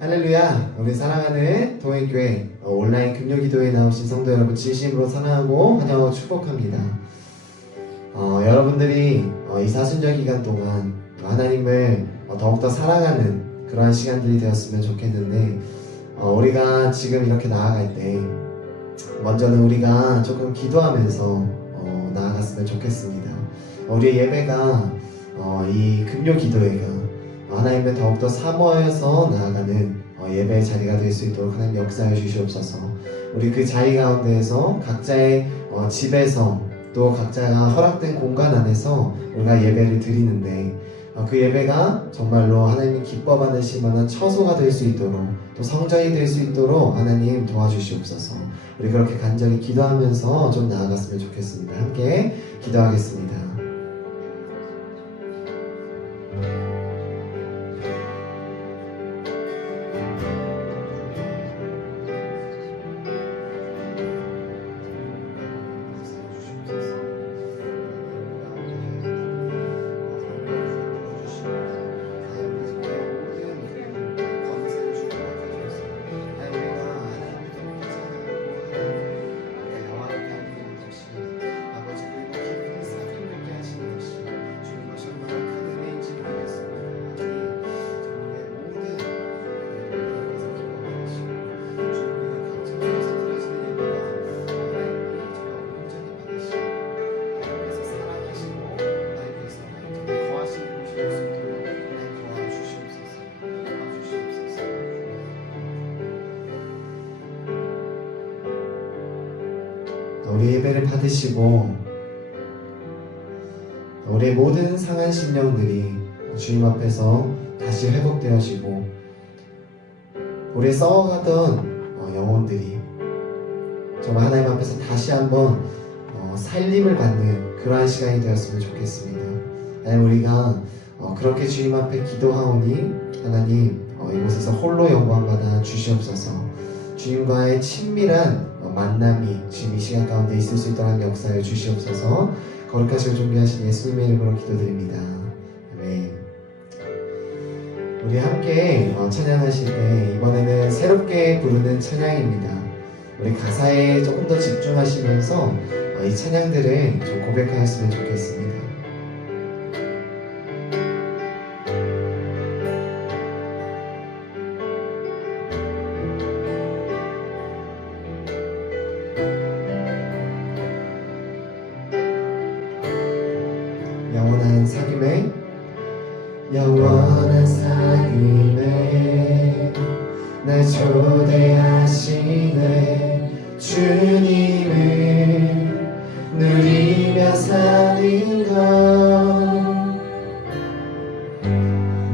할렐루야. 우리 사랑하는 동행교회 온라인 금요기도에 나오신 성도 여러분 진심으로 사랑하고 환영하고 축복합니다. 여러분들이 이 사순절 기간 동안 하나님을 더욱더 사랑하는 그러한 시간들이 되었으면 좋겠는데, 우리가 지금 이렇게 나아갈 때 먼저는 우리가 조금 기도하면서 나아갔으면 좋겠습니다. 우리의 예배가 이 금요기도회가 하나님을 더욱더 사모하여서 나아가는 예배의 자리가 될 수 있도록 하나님 역사해 주시옵소서. 우리 그 자리 가운데에서 각자의 집에서 또 각자가 허락된 공간 안에서 우리가 예배를 드리는데, 그 예배가 정말로 하나님이 기뻐 받으실 만한 처소가 될 수 있도록, 또 성전이 될 수 있도록 하나님 도와주시옵소서. 우리 그렇게 간절히 기도하면서 좀 나아갔으면 좋겠습니다. 함께 기도하겠습니다. 우리 예배를 받으시고 우리의 모든 상한 심령들이 주님 앞에서 다시 회복되어지고, 우리의 썩어가던 영혼들이 정말 하나님 앞에서 다시 한번 살림을 받는 그러한 시간이 되었으면 좋겠습니다. 하나님, 우리가 그렇게 주님 앞에 기도하오니 하나님 이곳에서 홀로 영광 받아 주시옵소서. 주님과의 친밀한 만남이 지금 이 시간 가운데 있을 수 있도록 역사에 주시옵소서. 거룩하시고 존귀하신 예수님의 이름으로 기도드립니다. 아멘. 우리 함께 찬양하실 때 이번에는 새롭게 부르는 찬양입니다. 우리 가사에 조금 더 집중하시면서 이 찬양들을 좀 고백하였으면 좋겠습니다. 영원한 사귐에 날 초대하시네. 주님을 누리며 사는 것,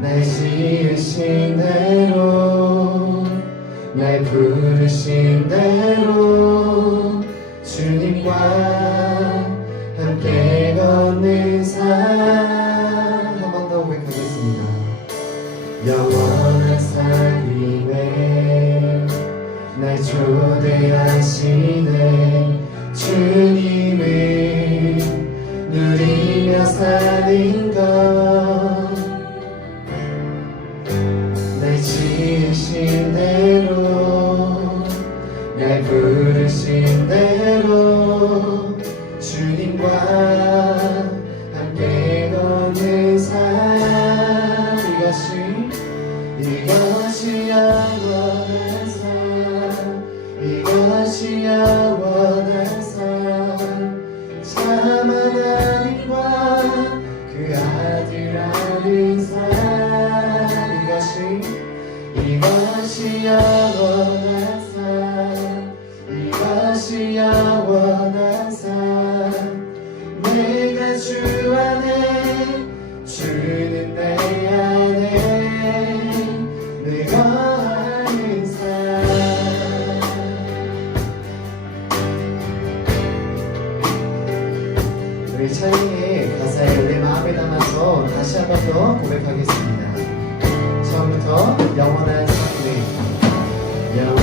날 지으신 대로, 날 부르신 대로 주님과 함께 걷는 삶. 한 번 더 고백하겠습니다. 영원한 삶에 날 초대하시네. 주님을 누리며 사는 것, 날 지으신 대로, 날 부르신 대로 주님과 함께 걷는 삶. 이것이 영원한 삶, 이것이 영원한 삶. 참 하나님과 그 아들 아는 삶. 이것이 영원한 삶, 이것이 영원한 삶. 내가 주 안에, 주는 내 안에 늘 거하는 삶. 우리 찬양의 가사에 우리 마음에 담아서 다시 한 번 더 고백하겠습니다. 처음부터 영원한 삶에, 영원한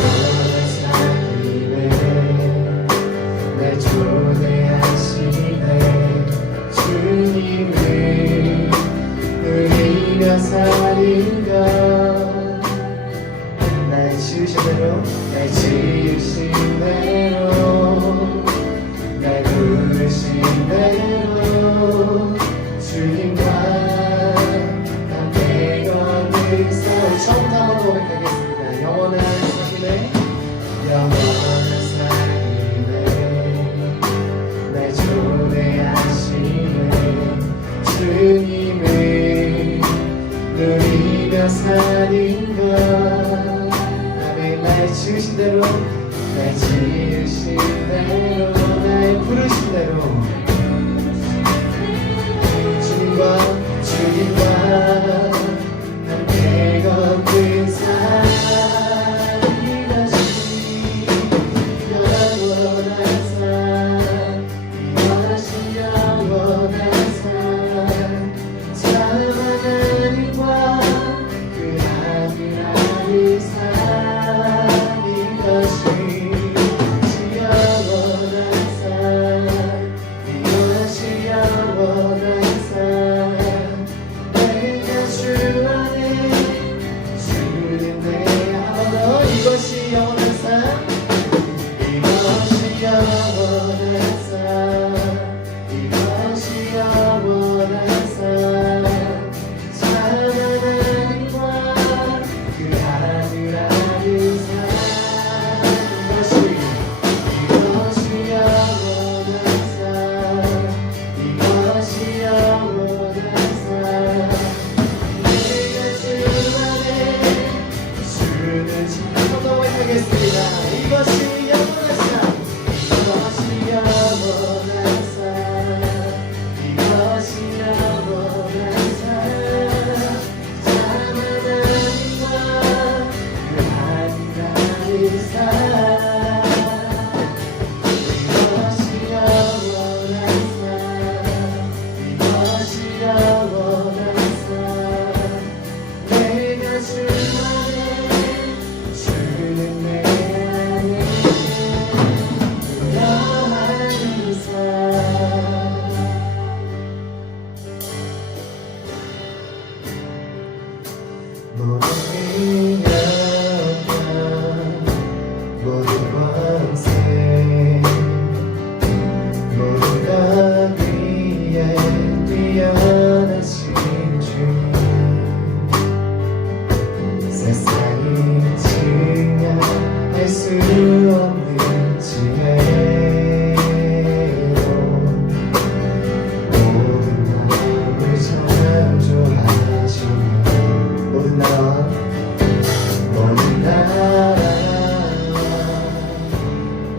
삶에 날 초대하시네. 주님을 누리며 사는 것,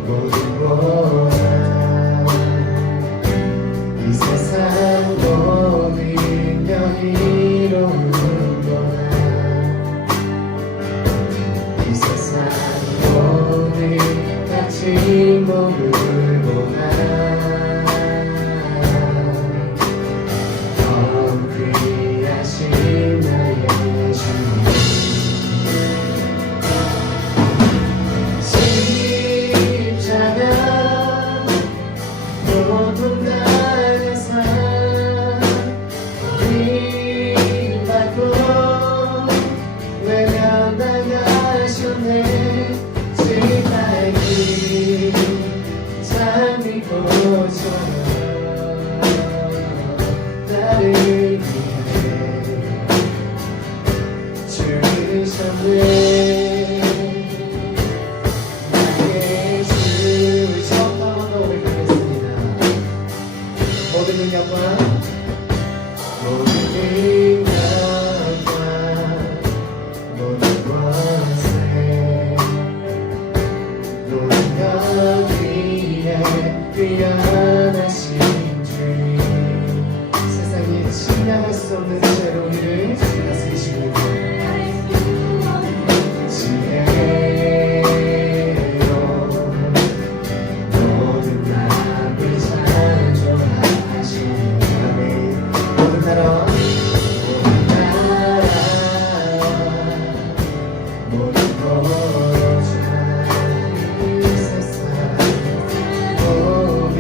모든 거야. 이 세상 모든 명의로운 거야. 이 세상 모든 가진 몸을 보나 더 귀하신 나의 주님. 십자가 모든 나에서 빚받고 외면당하셨네. 나의 길 장미꽃처럼 나를 위해 죽으셨네. 나의 주 처음 한번 더 고백하겠습니다. 모든 능력과 모든 능력과 모든 것에 여기에 귀하신 주님. 세상이 침략할 수 없는 죄로 우리를 다스리시고 지혜로 모든 나를 창조하시니 아멘. 모든 나라와 모든 거룩한 이 세상 모든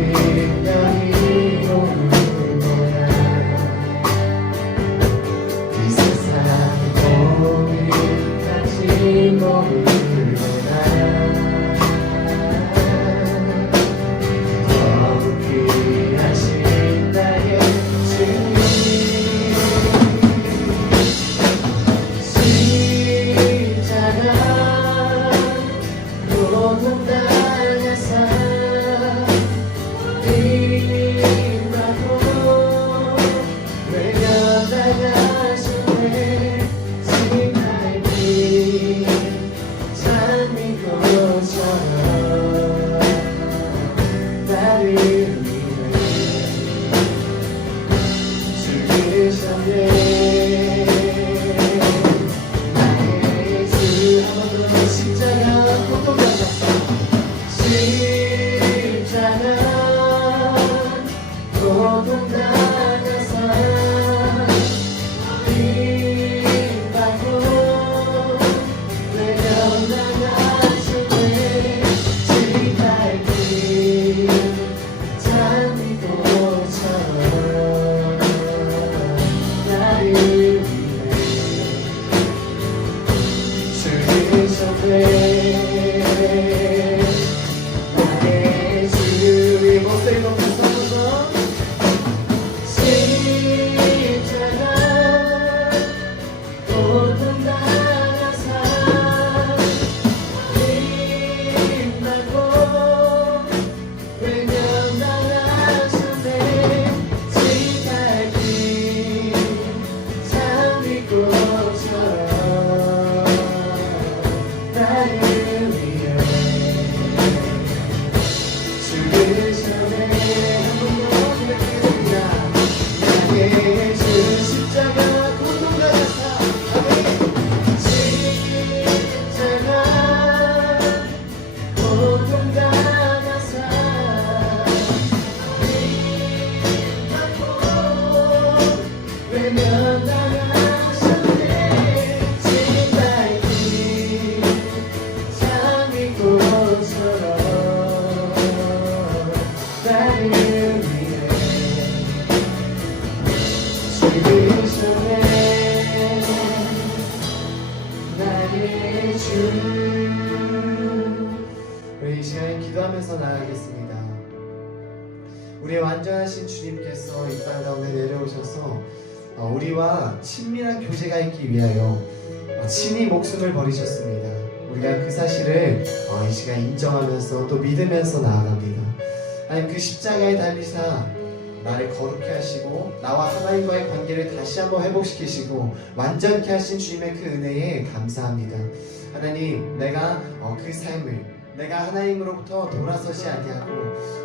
나이 오는 거야. 이 세상 모든 가진 몸을 보나 더욱 귀하신 나의 주님. 십자가 모든 땅에서 빚받고 외면당하셨네. 지금 나의 길 장미꽃처럼 나를 위해 죽으셨네. 나의 주 한번 더 십자가 고통받았어. 십자가 고통 당해서 빚받고 외면당하셨네. 지금 나의 길 장미꽃처럼 나를 위해 죽으셨네. 나의 주의 목소리 높여서 십자가 고통 당해서 빚받고 외면당하셨네. 지금 나의 길 장미꽃처럼 나를 위해 죽으셨네. 한번 더 고백하겠습니다. 나의 주 십자가 고통 당해서 십자가 고통 당해서 빚받고 외면당하셨네. 지금 나의 길 장미꽃처럼 나를 위해 죽으셨네. 나의 주. 우리 이 시간에 기도하면서 나아가겠습니다. 우리의 완전하신 주님께서 이 땅 가운데 내려오셔서 우리와 친밀한 교제가 있기 위하여 친히 목숨을 버리셨습니다. 우리가 그 사실을 이 시간 인정하면서 또 믿으면서 나아갑니다. 하나님, 그 십자가에 달리사 나를 거룩케 하시고 나와 하나님과의 관계를 다시 한번 회복시키시고 완전케 하신 주님의 그 은혜에 감사합니다. 하나님, 내가 그 삶을 내가 하나님으로부터 돌아서지 아니하고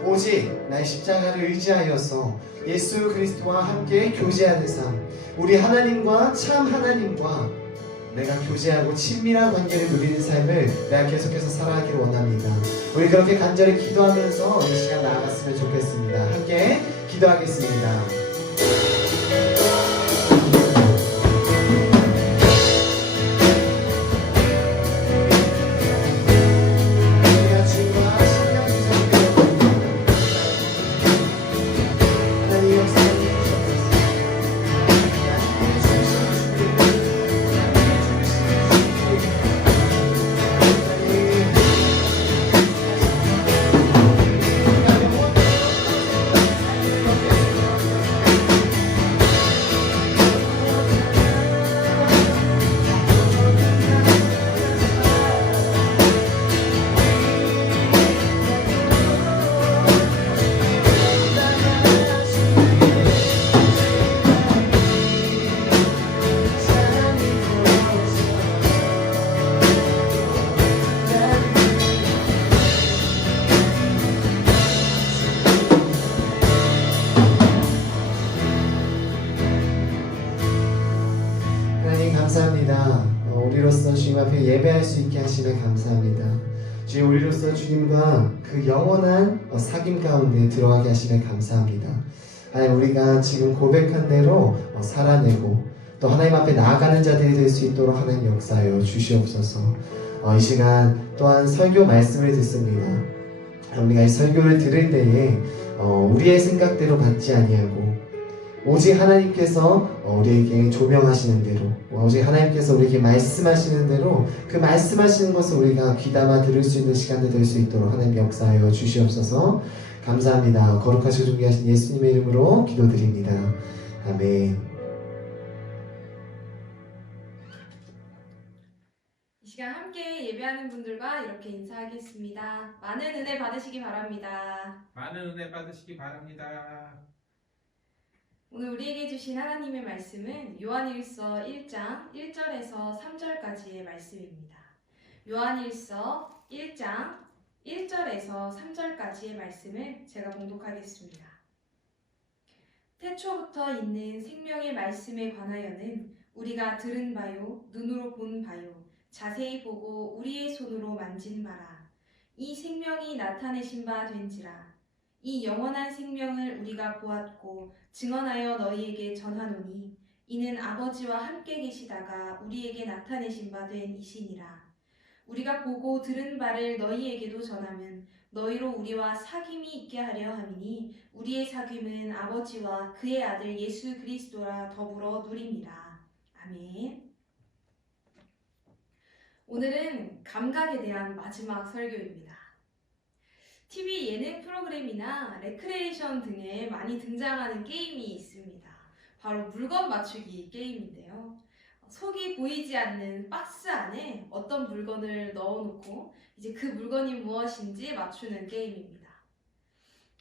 오직 나의 십자가를 의지하여서 예수 그리스도와 함께 교제하는 삶, 우리 하나님과 참 하나님과 내가 교제하고 친밀한 관계를 누리는 삶을 내가 계속해서 살아가기를 원합니다. 우리 그렇게 간절히 기도하면서 이 시간 나아갔으면 좋겠습니다. 함께 기도하겠습니다. 감사합니다. 우리로서 주님 앞에 예배할 수 있게 하시면 감사합니다. 주님, 우리로서 주님과 그 영원한 사귐 가운데 들어가게 하시면 감사합니다. 하나님, 우리가 지금 고백한 대로 살아내고 또 하나님 앞에 나아가는 자들이 될 수 있도록 하나님 역사하여 주시옵소서. 이 시간 또한 설교 말씀을 듣습니다. 우리가 이 설교를 들을 때에 우리의 생각대로 받지 아니하고 오직 하나님께서 우리에게 조명하시는 대로, 오직 하나님께서 우리에게 말씀하시는 대로 그 말씀하시는 것을 우리가 귀담아 들을 수 있는 시간이 될 수 있도록 하나님 역사하여 주시옵소서. 감사합니다. 거룩하시고 존귀하신 예수님의 이름으로 기도드립니다. 아멘. 이 시간 함께 예배하는 분들과 이렇게 인사하겠습니다. 많은 은혜 받으시기 바랍니다. 많은 은혜 받으시기 바랍니다. 오늘 우리에게 주신 하나님의 말씀은 요한일서 1장 1절에서 3절까지의 말씀입니다. 요한일서 1장 1절에서 3절까지의 말씀을 제가 봉독하겠습니다. 태초부터 있는 생명의 말씀에 관하여는 우리가 들은 바요, 눈으로 본 바요, 자세히 보고 우리의 손으로 만진 바라. 이 생명이 나타내신 바 된지라. 이 영원한 생명을 우리가 보았고 증언하여 너희에게 전하노니 이는 아버지와 함께 계시다가 우리에게 나타내신 바 된 이시니라. 우리가 보고 들은 바를 너희에게도 전하면 너희로 우리와 사귐이 있게 하려 함이니 우리의 사귐은 아버지와 그의 아들 예수 그리스도라 더불어 누림이라. 아멘. 오늘은 감각에 대한 마지막 설교입니다. TV 예능 프로그램이나 레크레이션 등에 많이 등장하는 게임이 있습니다. 바로 물건 맞추기 게임인데요. 속이 보이지 않는 박스 안에 어떤 물건을 넣어놓고 이제 그 물건이 무엇인지 맞추는 게임입니다.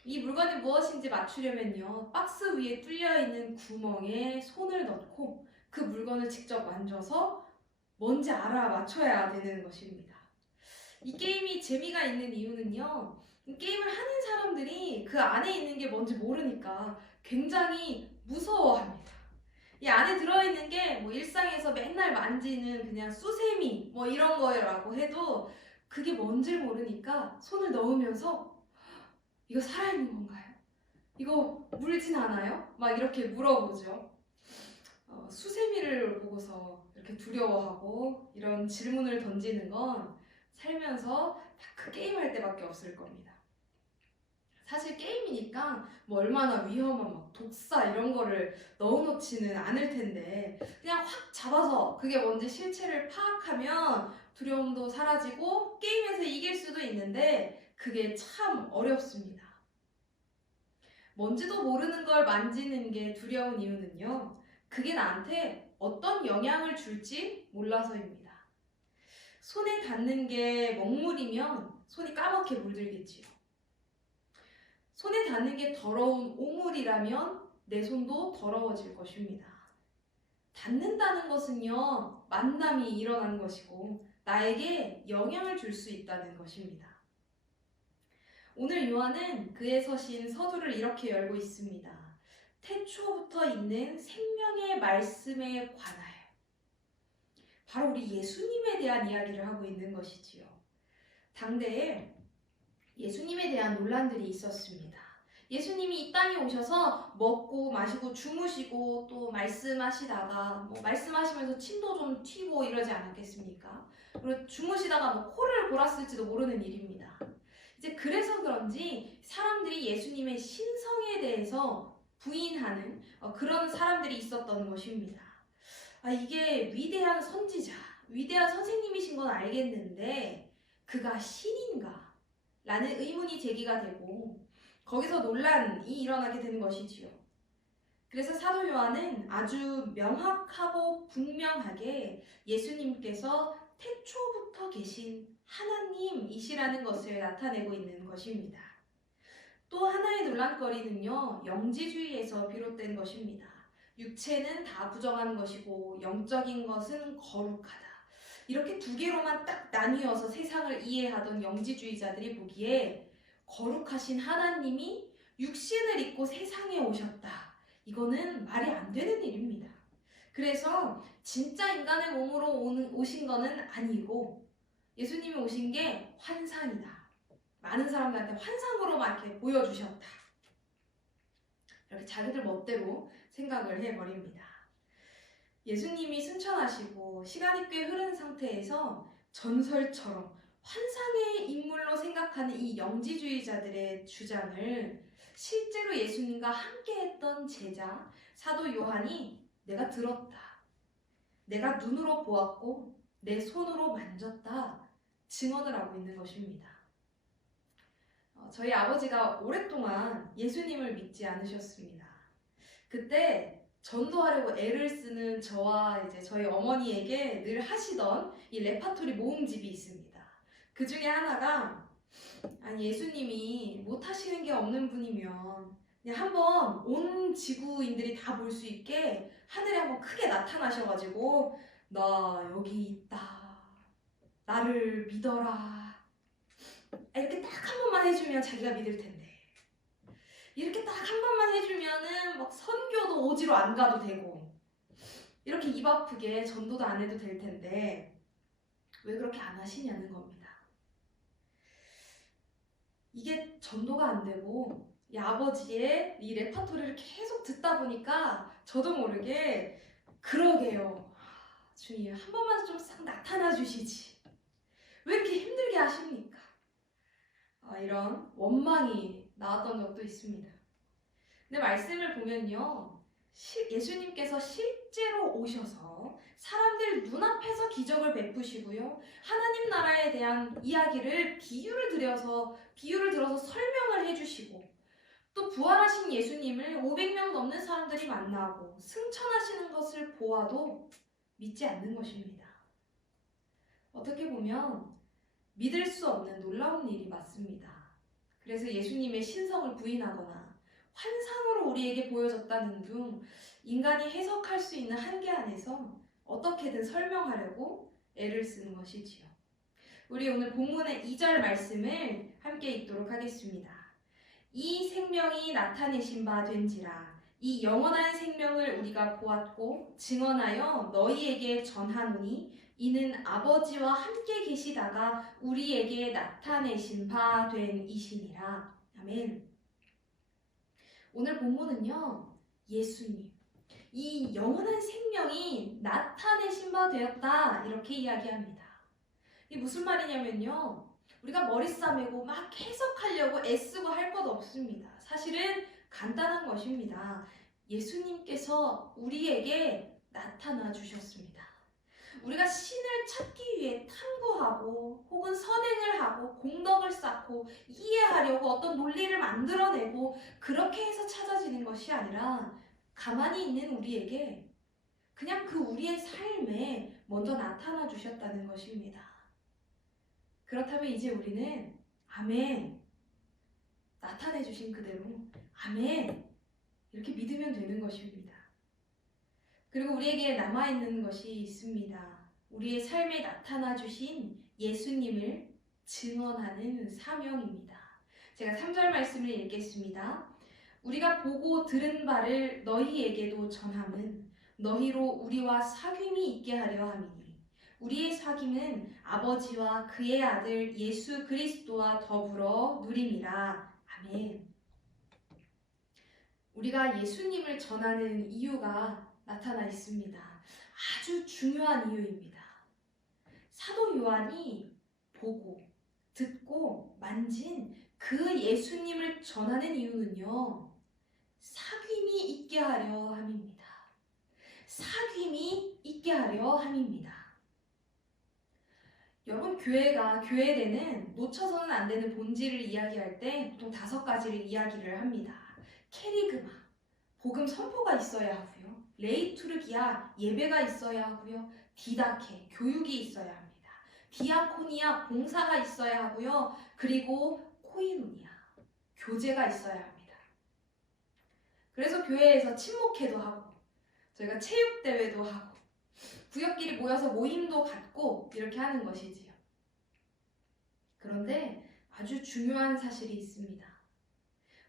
이 물건이 무엇인지 맞추려면요, 박스 위에 뚫려있는 구멍에 손을 넣고 그 물건을 직접 만져서 뭔지 맞춰야 되는 것입니다. 이 게임이 재미가 있는 이유는요, 게임을 하는 사람들이 그 안에 있는 게 뭔지 모르니까 굉장히 무서워합니다. 이 안에 들어있는 게 뭐 일상에서 맨날 만지는 그냥 수세미 뭐 이런 거라고 해도 그게 뭔지 모르니까 손을 넣으면서 이거 살아있는 건가요? 이거 물진 않아요? 막 이렇게 물어보죠. 수세미를 보고서 이렇게 두려워하고 이런 질문을 던지는 건 살면서 다 그 게임할 때밖에 없을 겁니다. 사실 게임이니까 뭐 얼마나 위험한 막 독사 이런 거를 넣어놓지는 않을 텐데 그냥 확 잡아서 그게 뭔지 실체를 파악하면 두려움도 사라지고 게임에서 이길 수도 있는데 그게 참 어렵습니다. 뭔지도 모르는 걸 만지는 게 두려운 이유는요, 그게 나한테 어떤 영향을 줄지 몰라서입니다. 손에 닿는 게 먹물이면 손이 까맣게 물들겠지요. 손에 닿는 게 더러운 오물이라면 내 손도 더러워질 것입니다. 닿는다는 것은요, 만남이 일어나는 것이고 나에게 영향을 줄 수 있다는 것입니다. 오늘 요한은 그의 서신 서두를 이렇게 열고 있습니다. 태초부터 있는 생명의 말씀에 관하여. 바로 우리 예수님에 대한 이야기를 하고 있는 것이지요. 당대에 예수님에 대한 논란들이 있었습니다. 예수님이 이 땅에 오셔서 먹고 마시고 주무시고 또 말씀하시다가 말씀하시면서 침도 좀 튀고 이러지 않았겠습니까? 그리고 주무시다가 코를 골았을지도 모르는 일입니다. 이제 그래서 그런지 사람들이 예수님의 신성에 대해서 부인하는 그런 사람들이 있었던 것입니다. 이게 위대한 선지자, 위대한 선생님이신 건 알겠는데 그가 신인가? 라는 의문이 제기가 되고 거기서 논란이 일어나게 되는 것이지요. 그래서 사도 요한은 아주 명확하고 분명하게 예수님께서 태초부터 계신 하나님이시라는 것을 나타내고 있는 것입니다. 또 하나의 논란거리는요, 영지주의에서 비롯된 것입니다. 육체는 다 부정한 것이고 영적인 것은 거룩하다. 이렇게 두 개로만 딱 나뉘어서 세상을 이해하던 영지주의자들이 보기에 거룩하신 하나님이 육신을 입고 세상에 오셨다. 이거는 말이 안 되는 일입니다. 그래서 진짜 인간의 몸으로 오신 거는 아니고 예수님이 오신 게 환상이다. 많은 사람들한테 환상으로만 이렇게 보여주셨다. 이렇게 자기들 멋대로 생각을 해버립니다. 예수님이 승천하시고 시간이 꽤 흐른 상태에서 전설처럼 환상의 인물로 생각하는 이 영지주의자들의 주장을 실제로 예수님과 함께했던 제자 사도 요한이 내가 들었다. 내가 눈으로 보았고 내 손으로 만졌다. 증언을 하고 있는 것입니다. 저희 아버지가 오랫동안 예수님을 믿지 않으셨습니다. 그때 전도하려고 애를 쓰는 저와 이제 저희 어머니에게 늘 하시던 이 레파토리 모음집이 있습니다. 그 중에 하나가 예수님이 못하시는 게 없는 분이면 그냥 한번 온 지구인들이 다 볼 수 있게 하늘에 한번 크게 나타나셔가지고 나 여기 있다. 나를 믿어라. 이렇게 딱 한 번만 해주면 자기가 믿을 텐데 이렇게 딱 한 번만 해주면은 막 선교도 오지로 안 가도 되고 이렇게 입 아프게 전도도 안 해도 될 텐데 왜 그렇게 안 하시냐는 겁니다. 이게 전도가 안 되고 이 아버지의 이 레파토리를 계속 듣다 보니까 저도 모르게 그러게요. 주님 한 번만 좀 싹 나타나 주시지. 왜 이렇게 힘들게 하십니까? 이런 원망이 나왔던 적도 있습니다. 근데 말씀을 보면요. 예수님께서 실제로 오셔서 사람들 눈앞에서 기적을 베푸시고요. 하나님 나라에 대한 이야기를 비유를 들어서 설명을 해주시고 또 부활하신 예수님을 500명 넘는 사람들이 만나고 승천하시는 것을 보아도 믿지 않는 것입니다. 어떻게 보면 믿을 수 없는 놀라운 일이 맞습니다. 그래서 예수님의 신성을 부인하거나 환상으로 우리에게 보여졌다는 등 인간이 해석할 수 있는 한계 안에서 어떻게든 설명하려고 애를 쓰는 것이지요. 우리 오늘 본문의 2절 말씀을 함께 읽도록 하겠습니다. 이 생명이 나타내신 바 된지라 이 영원한 생명을 우리가 보았고 증언하여 너희에게 전하노니 이는 아버지와 함께 계시다가 우리에게 나타내신 바 된 이시니라. 아멘. 오늘 본문은요. 예수님, 이 영원한 생명이 나타내신 바 되었다 이렇게 이야기합니다. 이게 무슨 말이냐면요. 우리가 머리 싸매고 막 해석하려고 애쓰고 할 것 없습니다. 사실은 간단한 것입니다. 예수님께서 우리에게 나타나 주셨습니다. 우리가 신을 찾기 위해 탐구하고 혹은 선행을 하고 공덕을 쌓고 이해하려고 어떤 논리를 만들어내고 그렇게 해서 찾아지는 것이 아니라 가만히 있는 우리에게 그냥 그 우리의 삶에 먼저 나타나 주셨다는 것입니다. 그렇다면 이제 우리는 아멘, 나타내 주신 그대로 아멘 이렇게 믿으면 되는 것입니다. 그리고 우리에게 남아있는 것이 있습니다. 우리의 삶에 나타나 주신 예수님을 증언하는 사명입니다. 제가 3절 말씀을 읽겠습니다. 우리가 보고 들은 바를 너희에게도 전함은 너희로 우리와 사귐이 있게 하려 함이니 우리의 사귐은 아버지와 그의 아들 예수 그리스도와 더불어 누림이라. 아멘. 우리가 예수님을 전하는 이유가 나타나 있습니다. 아주 중요한 이유입니다. 사도 요한이 보고 듣고 만진 그 예수님을 전하는 이유는요, 사귐이 있게 하려 함입니다. 사귐이 있게 하려 함입니다. 여러분, 교회에는 놓쳐서는 안 되는 본질을 이야기할 때 보통 5가지를 이야기를 합니다. 캐리그마, 복음 선포가 있어야 하고요. 레이투르기아, 예배가 있어야 하고요. 디다케, 교육이 있어야 합니다. 디아코니아, 봉사가 있어야 하고요. 그리고 코이노니아, 교제가 있어야 합니다. 그래서 교회에서 친목회도 하고 저희가 체육대회도 하고 구역끼리 모여서 모임도 갖고 이렇게 하는 것이지요. 그런데 아주 중요한 사실이 있습니다.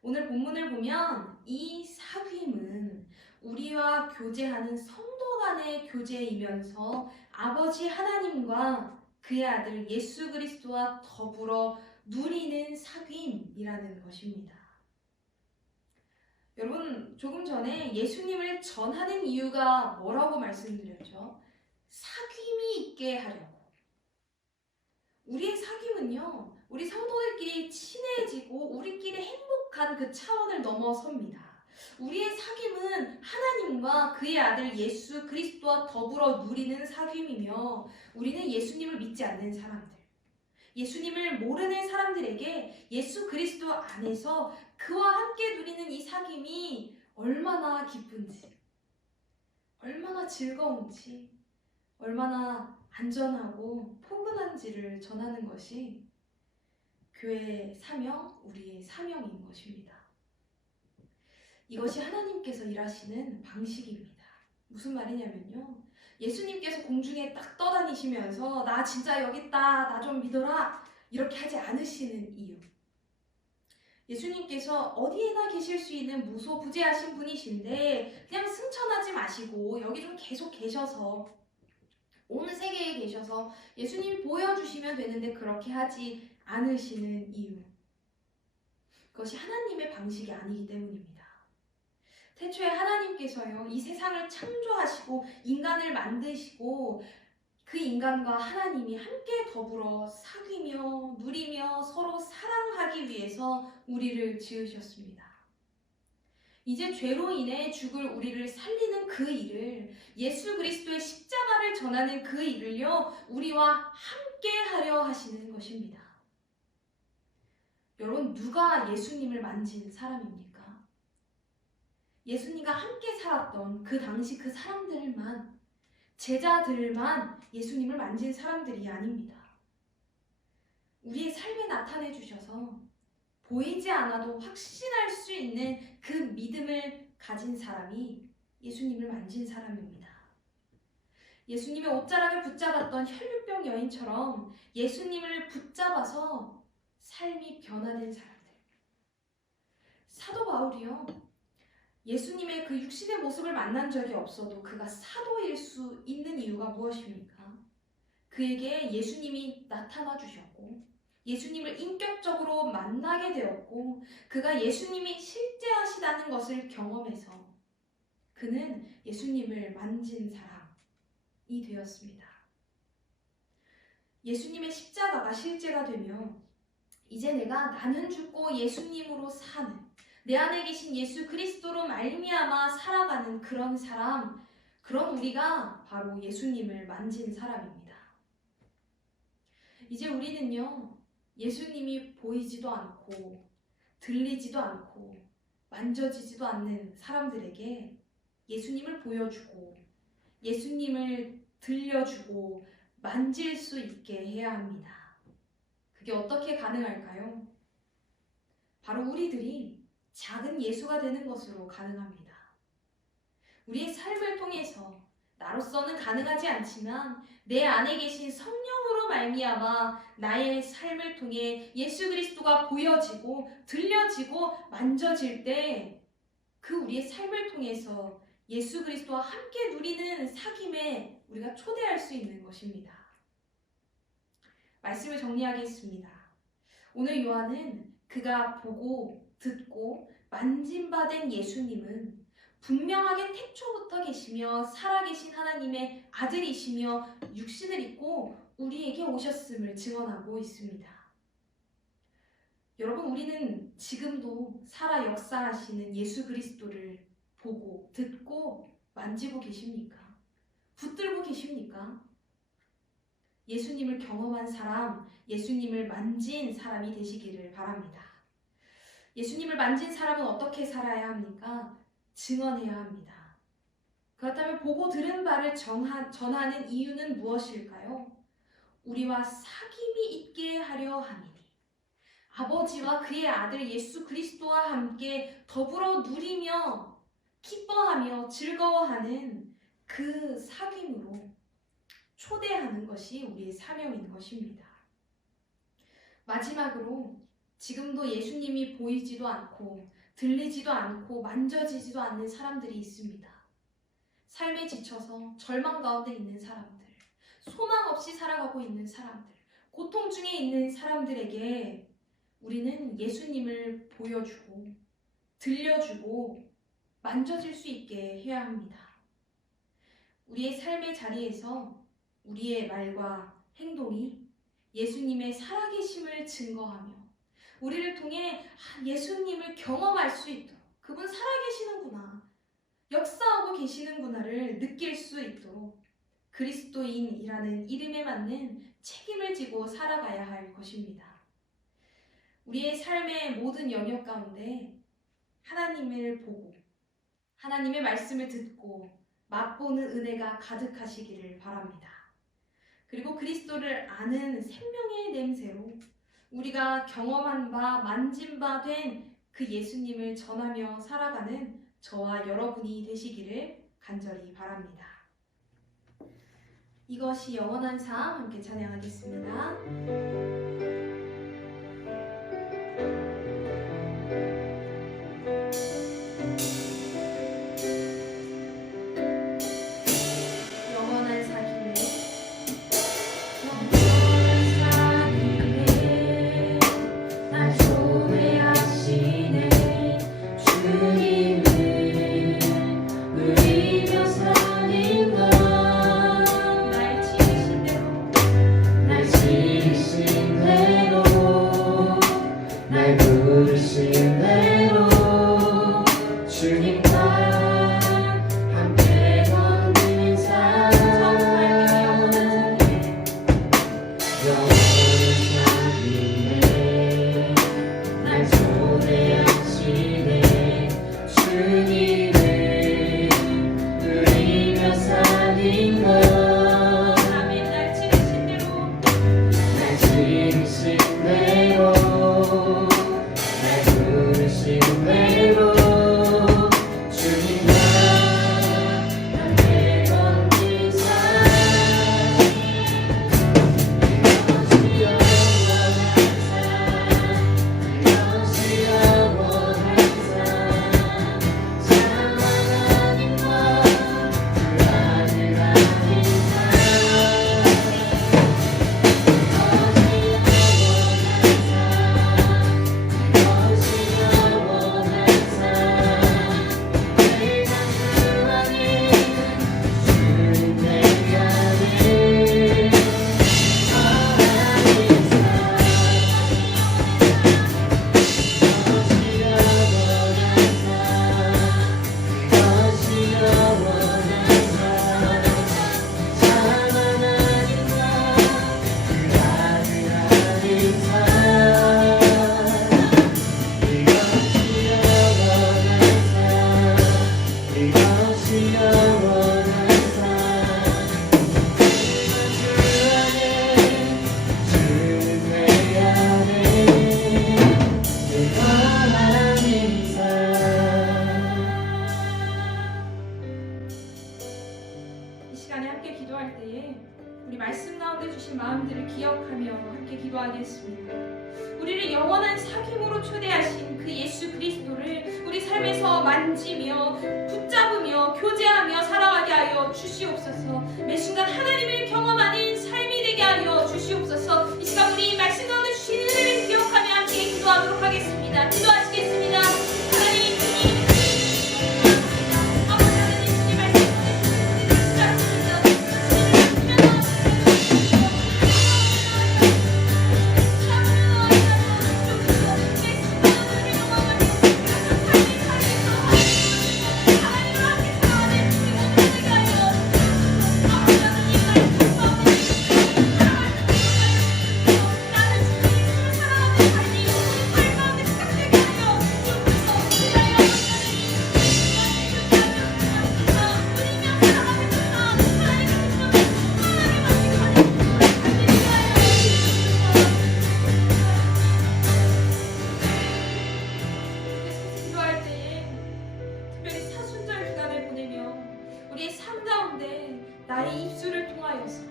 오늘 본문을 보면 이 사귐은 우리와 교제하는 성도 간의 교제이면서 아버지 하나님과 그의 아들 예수 그리스도와 더불어 누리는 사귐이라는 것입니다. 여러분, 조금 전에 예수님을 전하는 이유가 뭐라고 말씀드렸죠? 사귐이 있게 하려고. 우리의 사귐은요, 우리 성도들끼리 친해지고 우리끼리 행복한 그 차원을 넘어섭니다. 우리의 사귐은 하나님과 그의 아들 예수 그리스도와 더불어 누리는 사귐이며 우리는 예수님을 믿지 않는 사람들, 예수님을 모르는 사람들에게 예수 그리스도 안에서 그와 함께 누리는 이 사귐이 얼마나 기쁜지, 얼마나 즐거운지, 얼마나 안전하고 포근한지를 전하는 것이 교회의 사명, 우리의 사명인 것입니다. 이것이 하나님께서 일하시는 방식입니다. 무슨 말이냐면요, 예수님께서 공중에 딱 떠다니시면서 나 진짜 여기 있다, 나 좀 믿어라, 이렇게 하지 않으시는 이유. 예수님께서 어디에나 계실 수 있는 무소부재하신 분이신데 그냥 승천하지 마시고 여기 좀 계속 계셔서, 온 세계에 계셔서 예수님이 보여주시면 되는데 그렇게 하지 않으시는 이유. 그것이 하나님의 방식이 아니기 때문입니다. 태초에 하나님께서요, 이 세상을 창조하시고 인간을 만드시고 그 인간과 하나님이 함께 더불어 사귀며 누리며 서로 사랑하기 위해서 우리를 지으셨습니다. 이제 죄로 인해 죽을 우리를 살리는 그 일을, 예수 그리스도의 십자가를 전하는 그 일을요, 우리와 함께 하려 하시는 것입니다. 여러분, 누가 예수님을 만진 사람입니까? 예수님과 함께 살았던 그 당시 그 사람들만, 제자들만 예수님을 만진 사람들이 아닙니다. 우리의 삶에 나타내 주셔서 보이지 않아도 확신할 수 있는 그 믿음을 가진 사람이 예수님을 만진 사람입니다. 예수님의 옷자락을 붙잡았던 혈류병 여인처럼 예수님을 붙잡아서 삶이 변화된 사람들. 사도 바울이요, 예수님의 그 육신의 모습을 만난 적이 없어도 그가 사도일 수 있는 이유가 무엇입니까? 그에게 예수님이 나타나 주셨고 예수님을 인격적으로 만나게 되었고 그가 예수님이 실제하시다는 것을 경험해서 그는 예수님을 만진 사람이 되었습니다. 예수님의 십자가가 실제가 되며 이제 내가 나는 죽고 예수님으로 사는, 내 안에 계신 예수 그리스도로 말미암아 살아가는 그런 사람, 그런 우리가 바로 예수님을 만진 사람입니다. 이제 우리는요, 예수님이 보이지도 않고 들리지도 않고 만져지지도 않는 사람들에게 예수님을 보여주고 예수님을 들려주고 만질 수 있게 해야 합니다. 그게 어떻게 가능할까요? 바로 우리들이 작은 예수가 되는 것으로 가능합니다. 우리의 삶을 통해서 나로서는 가능하지 않지만 내 안에 계신 성령으로 삶으로 말미암아 나의 삶을 통해 예수 그리스도가 보여지고 들려지고 만져질 때 그 우리의 삶을 통해서 예수 그리스도와 함께 누리는 사귐에 우리가 초대할 수 있는 것입니다. 말씀을 정리하겠습니다. 오늘 요한은 그가 보고 듣고 만짐받은 예수님은 분명하게 태초부터 계시며 살아계신 하나님의 아들이시며 육신을 입고 우리에게 오셨음을 증언하고 있습니다. 여러분, 우리는 지금도 살아 역사하시는 예수 그리스도를 보고 듣고 만지고 계십니까? 붙들고 계십니까? 예수님을 경험한 사람, 예수님을 만진 사람이 되시기를 바랍니다. 예수님을 만진 사람은 어떻게 살아야 합니까? 증언해야 합니다. 그렇다면 보고 들은 바를 전하는 이유는 무엇일까요? 우리와 사귐이 있게 하려 함이니 아버지와 그의 아들 예수 그리스도와 함께 더불어 누리며 기뻐하며 즐거워하는 그 사귐으로 초대하는 것이 우리의 사명인 것입니다. 마지막으로 지금도 예수님이 보이지도 않고 들리지도 않고 만져지지도 않는 사람들이 있습니다. 삶에 지쳐서 절망 가운데 있는 사람들, 소망 없이 살아가고 있는 사람들, 고통 중에 있는 사람들에게 우리는 예수님을 보여주고 들려주고 만져질 수 있게 해야 합니다. 우리의 삶의 자리에서 우리의 말과 행동이 예수님의 살아계심을 증거하며 우리를 통해 예수님을 경험할 수 있도록 그분 살아계시는구나, 역사하고 계시는구나를 느낄 수 있도록 그리스도인이라는 이름에 맞는 책임을 지고 살아가야 할 것입니다. 우리의 삶의 모든 영역 가운데 하나님을 보고 하나님의 말씀을 듣고 맛보는 은혜가 가득하시기를 바랍니다. 그리고 그리스도를 아는 생명의 냄새로 우리가 경험한 바 만진 바 된 그 예수님을 전하며 살아가는 저와 여러분이 되시기를 간절히 바랍니다. 이것이 영원한 삶 함께 찬양하겠습니다. 날 지으신 대로 날 가운데 주신 마음들을 기억하며 함께 기도하겠습니다. 우리를 영원한 사귐으로 초대하신 그 예수 그리스도를 우리 삶에서 만지며 붙잡으며 교제하며 살아가게 하여 주시옵소서. 매 순간 하나님을 경험하는 삶이 되게 하여 주시옵소서. 이 시간 우리 말씀 가운데 주신 은혜를 기억하며 함께 기도하도록 하겠습니다. 기도하시겠습니다. 하나님 주님 아버지 하나님 주님 말씀 기도할 때에 특별히 사순절 기간을 보내며 우리의 삶 가운데 나의 입술을 통하여서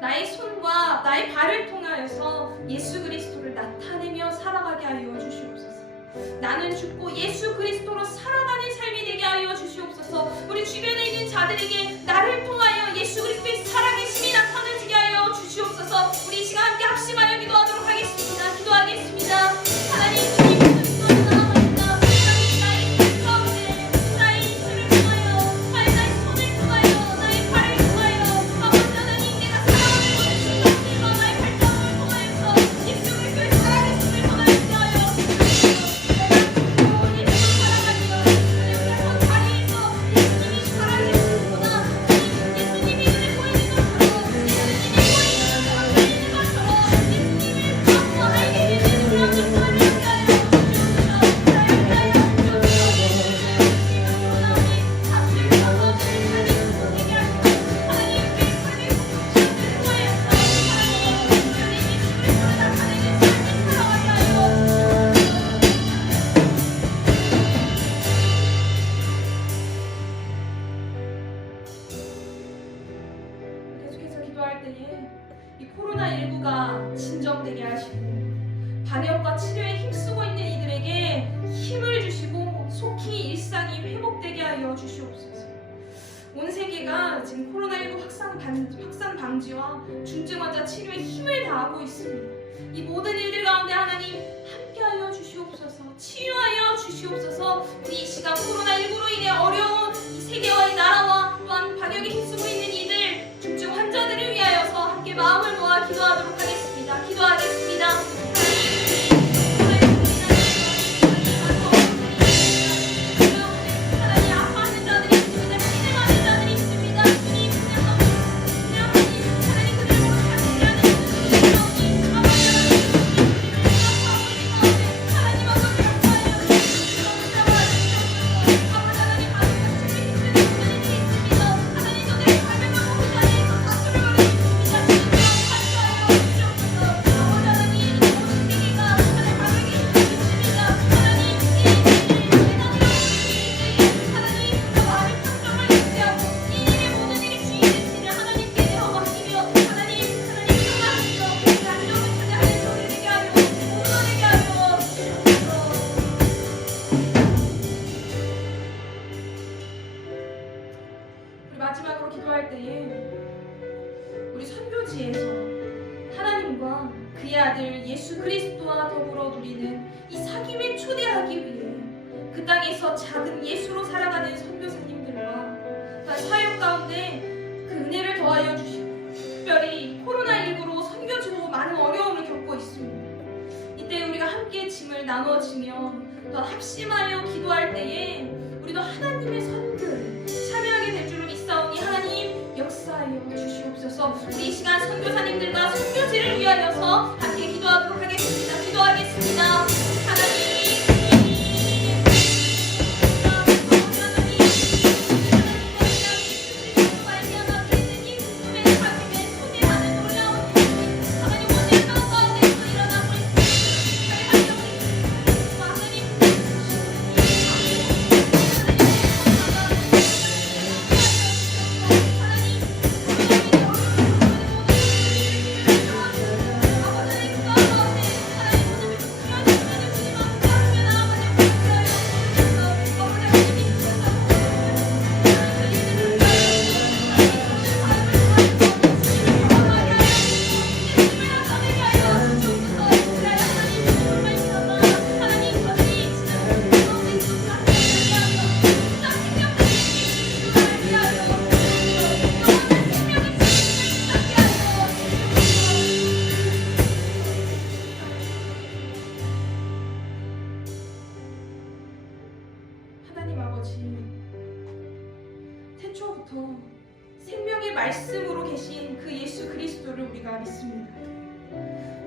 나의 손과 나의 발을 통하여서 예수 그리스도를 나타내며 살아가게 하여 주시옵소서. 나는 죽고 예수 그리스도로 살아가는 삶이 되게 하여 주시옵소서. 우리 주변에 있는 자들에게 나를 통하여 예수 그리스도의 살아계심이 나타나지게 하여 주시옵소서. 우리 이 시간 함께 합심하여 기도하도록 하겠습니다. 기도하겠습니다. 하나님 주님 기도할 때에 이 코로나19가 진정되게 하시고 방역과 치료에 힘쓰고 있는 이들에게 힘을 주시고 속히 일상이 회복되게 하여 주시옵소서. 온 세계가 지금 코로나19 확산 방지와 중증 환자 치료에 힘을 다하고 있습니다. 이 모든 일들 가운데 하나님 함께하여 주시옵소서. 치유하여 주시옵소서. 우리 이 시간 코로나19로 인해 어려운 이 세계와 이 나라와 또한 방역에 힘쓰고 있는 이들 중증 환자들을 위하여서 함께 마음을 모아 기도하도록 하겠습니다. 기도하겠습니다. 하나님 아파하는 자들이 있습니다. 신음하는 자들이 있습니다. 주님 하나님 그들을 같이 하는 주님 하나님 아버지 감사해요. 마지막으로 기도할 때에 우리 선교지에서 하나님과 그의 아들 예수 그리스도와 더불어 누리는 이 사귐에 초대하기 위해 그 땅에서 작은 예수로 살아가는 선교사님들과 사역 가운데 그 은혜를 더하여 주시고 특별히 코로나19로 선교지도 많은 어려움을 겪고 있습니다. 이때 우리가 함께 짐을 나눠지며 또 합심하여 기도할 때에 우리도 하나님의 선교에 참여하게 될 줄을 믿사오니 하나님 역사하여 주시옵소서. 우리 이 시간 선교사님들과 선교지를 위하여서 함께 기도하도록 하겠습니다. 기도하겠습니다. 하나님 아버지, 태초부터 생명의 말씀으로 계신 그 예수 그리스도를 우리가 믿습니다.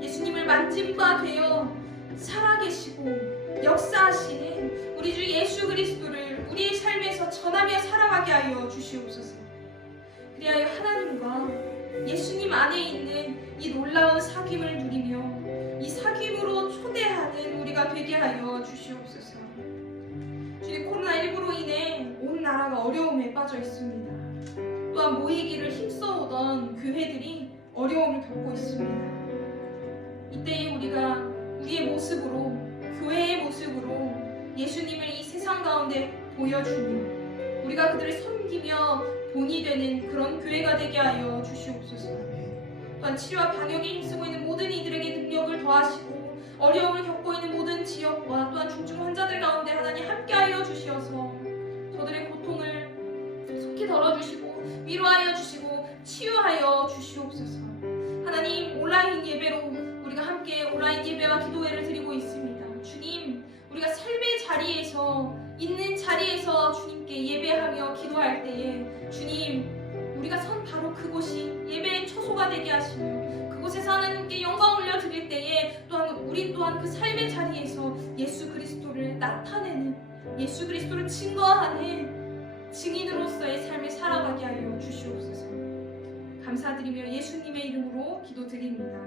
예수님을 만진 바 되어 살아계시고 역사하시는 우리 주 예수 그리스도를 우리의 삶에서 전하며 살아가게 하여 주시옵소서. 그리하여 하나님과 예수님 안에 있는 이 놀라운 사귐을 누리며 이 사귐으로 초대하는 우리가 되게 하여 주시옵소서. 주님, 코로나19로 인해 온 나라가 어려움에 빠져 있습니다. 또한 모이기를 힘써오던 교회들이 어려움을 겪고 있습니다. 이때에 우리가 우리의 모습으로, 교회의 모습으로 예수님을 이 세상 가운데 보여주며 우리가 그들을 섬기며 본이 되는 그런 교회가 되게 하여 주시옵소서. 또한 치료와 방역에 힘쓰고 있는 모든 이들에게 능력을 더하시고 어려움을 겪고 있는 모든 지역과 또한 중증 환자들 가운데 하나님 함께하여 주시어서 저들의 고통을 속히 덜어주시고 위로하여 주시고 치유하여 주시옵소서. 하나님, 온라인 예배로 우리가 함께 온라인 예배와 기도회를 드리고 있습니다. 주님, 우리가 삶의 자리에서 있는 자리에서 주님께 예배하며 기도할 때에 주님, 우리가 선 바로 그곳이 예배의 초소가 되게 하시며 그곳에서 하나님께 영광 올려 드릴 때에 또한 우리 또한 그 삶의 자리에서 예수 그리스도를 나타내는, 예수 그리스도를 증거하는 증인으로서의 삶을 살아가게 하여 주시옵소서. 감사드리며 예수님의 이름으로 기도드립니다.